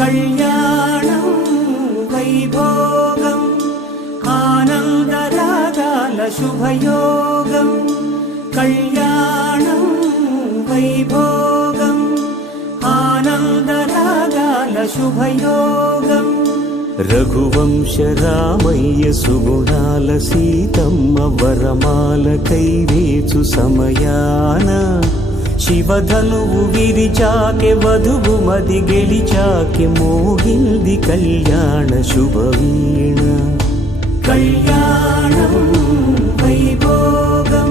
కళ్యాణం వైభోగం ఆనందరాగాల శుభయోగం కళ్యాణం వైభోగం ఆనందరాగాల శుభయోగం రఘువంశ రామయ్య సుగుణాల సీతమ్మ వరమాల కైవేచు సమయాన శివధనువు విరిచాకె వధువు మది గెలిచాకె మోగింది కళ్యాణ శుభవీణ కళ్యాణం వైభోగం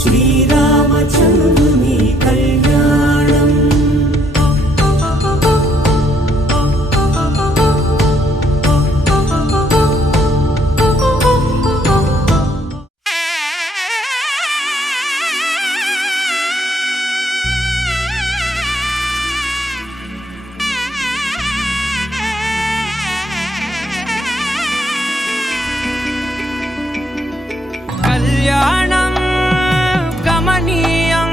శ్రీరామచంద్రుని కళ్యాణం కళ్యాణం గమనీయం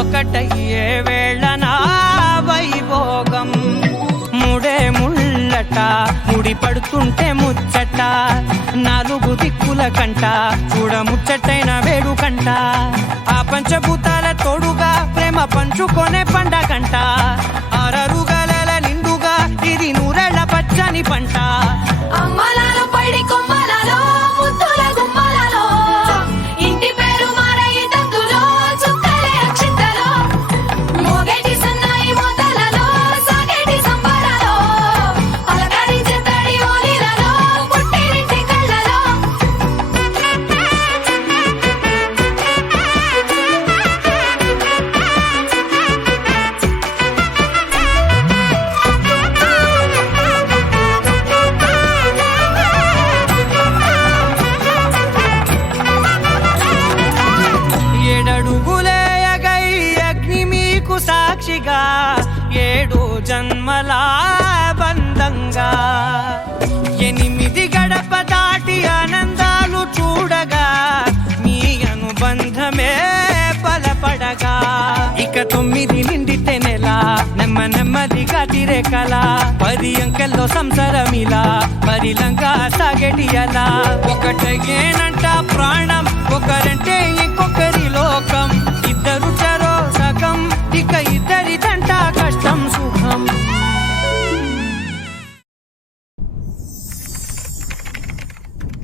ఒకటయ్యే వేళనా వైభోగం ముడే ముళ్ళట ముడి పడుతుంటే ముచ్చట నాలుగు దిక్కుల కంట చూడ ముచ్చటైన వేడుకంట ఆ పంచభూతాల తోడుగా ప్రేమ పంచుకొనే పండగంట ఆరరుగల నిండుగా ఇది నూరెళ్ళ పచ్చని పంట అమ్మలాలో పడి కొమ్మలలో ముద్దుల గుమ్మలలో ఇంటి పేరు మారయి తందులో చుక్కలే అక్షింతలో మోగేటి సన్నాయి మోతలలో సాగేటి సంబరాలో పలకరించే తడి ఓలిలలో పుట్టినింటి కళ్ళలో ఏడడుగులేయగై అగ్ని మీకు సాక్షిగా 7 జన్మల బంధంగా 8 గడప దాటి ఆనందాలు చూడగా మీ అనుబంధమే బలపడగా ఇక 9 నిండితే నెల నెమ్మదిగా తిరేకల 10 అంకెల్లో సంసారమిలా పరిలంగా సాగెడియలా ఒకటేనంట ప్రాణం ఒకరంటే ఇంకొకరి లోకం